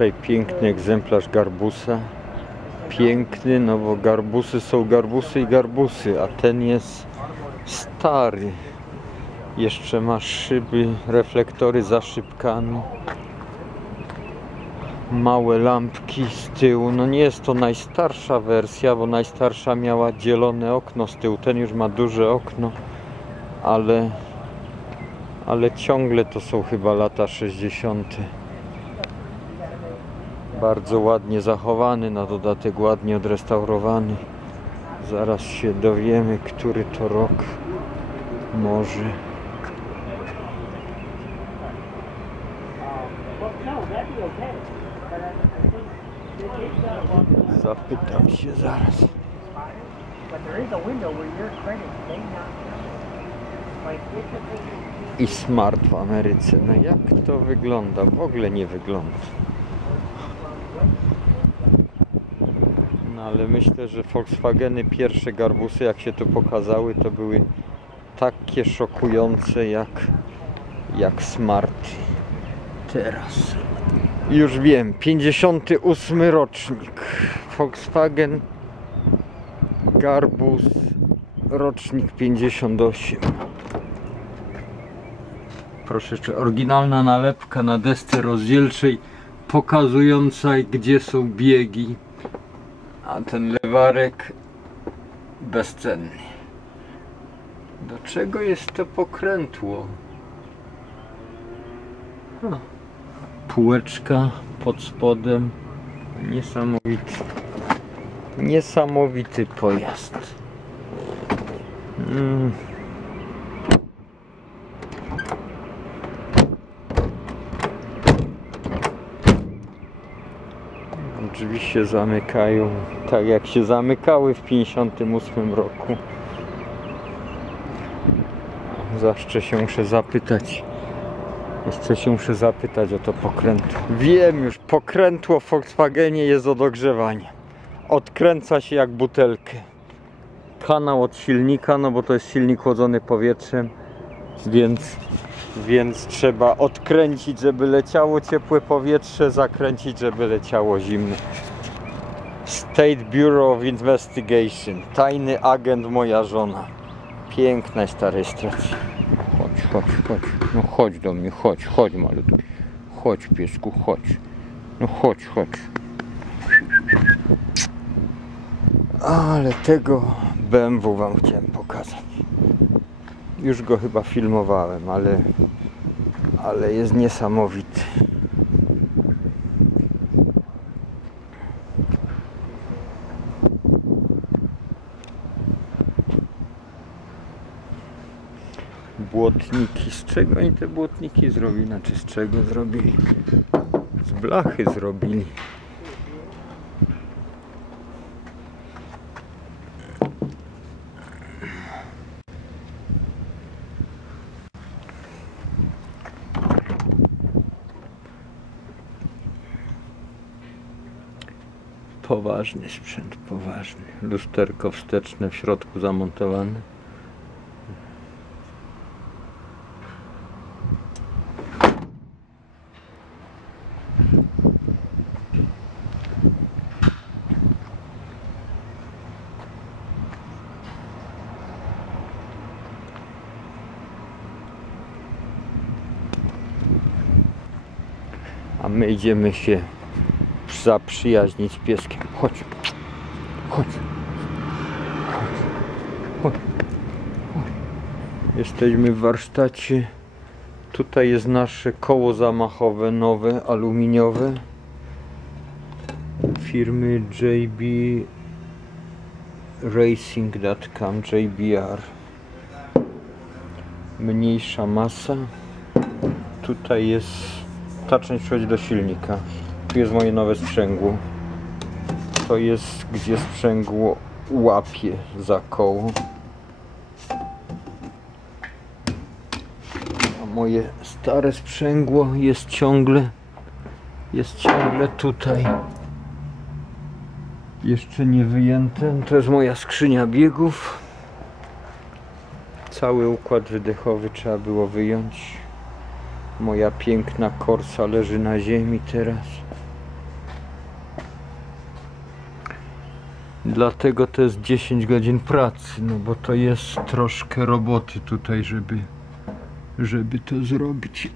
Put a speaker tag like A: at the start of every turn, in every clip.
A: Tutaj piękny egzemplarz garbusa. Piękny, no bo garbusy są garbusy i garbusy, a ten jest stary. Jeszcze ma szyby, reflektory za szybkami. Małe lampki z tyłu. No nie jest to najstarsza wersja, bo najstarsza miała dzielone okno z tyłu. Ten już ma duże okno, ale, ale ciągle to są chyba lata 60. Bardzo ładnie zachowany, na dodatek ładnie odrestaurowany. Zaraz się dowiemy, który to rok. Może. Zapytam się zaraz. I smart w Ameryce. No jak to wygląda? W ogóle nie wygląda. No ale myślę, że Volkswageny pierwsze garbusy jak się tu pokazały to były takie szokujące jak jak smarty teraz. Już wiem, 58 rocznik. Volkswagen Garbus rocznik 58. Proszę jeszcze, oryginalna nalepka na desce rozdzielczej pokazująca gdzie są biegi. A ten lewarek bezcenny. Do czego jest to pokrętło? Ha. Półeczka pod spodem. Niesamowity. Niesamowity pojazd. Mm. Oczywiście zamykają tak jak się zamykały w 58 roku. Zawsze się muszę zapytać. Jeszcze się muszę zapytać o to pokrętło. Wiem już, pokrętło w Volkswagenie jest od ogrzewania. Odkręca się jak butelkę. Kanał od silnika, no bo to jest silnik chłodzony powietrzem, więc, więc trzeba odkręcić, żeby leciało ciepłe powietrze, zakręcić, żeby leciało zimne. State Bureau of Investigation. Tajny agent moja żona. Piękna jest ta rejestracja. Chodź, chodź, chodź. No chodź do mnie, chodź, chodź malutki. Chodź piesku, chodź. No chodź, chodź. Ale tego BMW wam chciałem pokazać. Już go chyba filmowałem, ale ale jest niesamowity. Błotniki. Z czego oni te błotniki zrobili? Znaczy z czego zrobili? Z blachy zrobili. Poważny sprzęt, poważny. Lusterko wsteczne w środku zamontowane. A my idziemy się zaprzyjaźnić z pieskiem. Chodź. Chodź. Chodź. Chodź. Jesteśmy w warsztacie. Tutaj jest nasze koło zamachowe, nowe, aluminiowe. Firmy JB Racing.com JBR. Mniejsza masa. Tutaj jest ta część wchodzi do silnika. Tu jest moje nowe sprzęgło. To jest gdzie sprzęgło łapie za koło. A moje stare sprzęgło jest ciągle jest ciągle tutaj. Jeszcze nie wyjęte. To jest moja skrzynia biegów. Cały układ wydechowy trzeba było wyjąć. Moja piękna korsa leży na ziemi teraz. Dlatego to jest 10 godzin pracy, no bo to jest troszkę roboty tutaj, żeby, żeby to zrobić.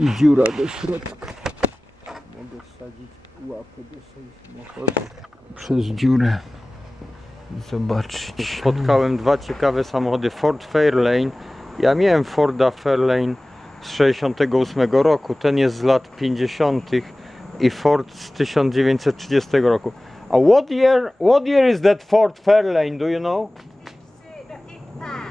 A: I dziura do środka. Mogę wsadzić łapę do samochodu przez dziurę. Zobaczyć. Spotkałem dwa ciekawe samochody. Ford Fairlane. Ja miałem Forda Fairlane z 68 roku. Ten jest z lat 50. i Ford z 1930 roku. A what year, what year is that Ford Fairlane, do you know?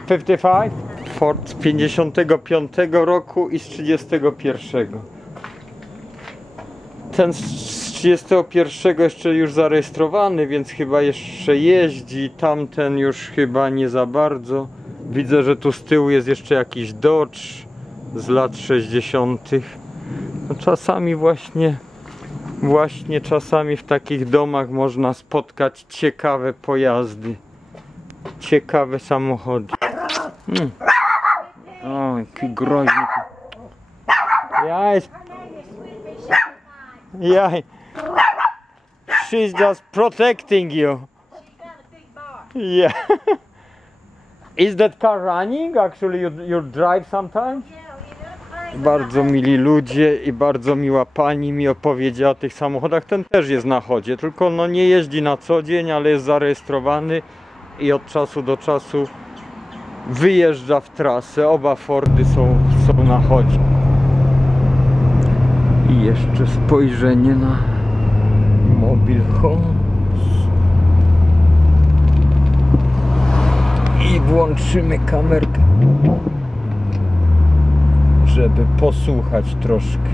A: 55? Ford z 55 roku i z 31. Ten z 31 jeszcze już zarejestrowany, więc chyba jeszcze jeździ. Tamten już chyba nie za bardzo. Widzę, że tu z tyłu jest jeszcze jakiś Dodge z lat 60. No czasami właśnie właśnie czasami w takich domach można spotkać ciekawe pojazdy. Ciekawe samochody. Mm. O, jaki groźny. Ja jest Yeah. She's just protecting you. Yeah. Is that car running? Actually, you, you drive sometimes? Bardzo mili ludzie i bardzo miła pani mi opowiedziała o tych samochodach. Ten też jest na chodzie, tylko no nie jeździ na co dzień, ale jest zarejestrowany i od czasu do czasu wyjeżdża w trasę. Oba Fordy są, są na chodzie. I jeszcze spojrzenie na Mobile Homes. I włączymy kamerkę, żeby posłuchać troszkę.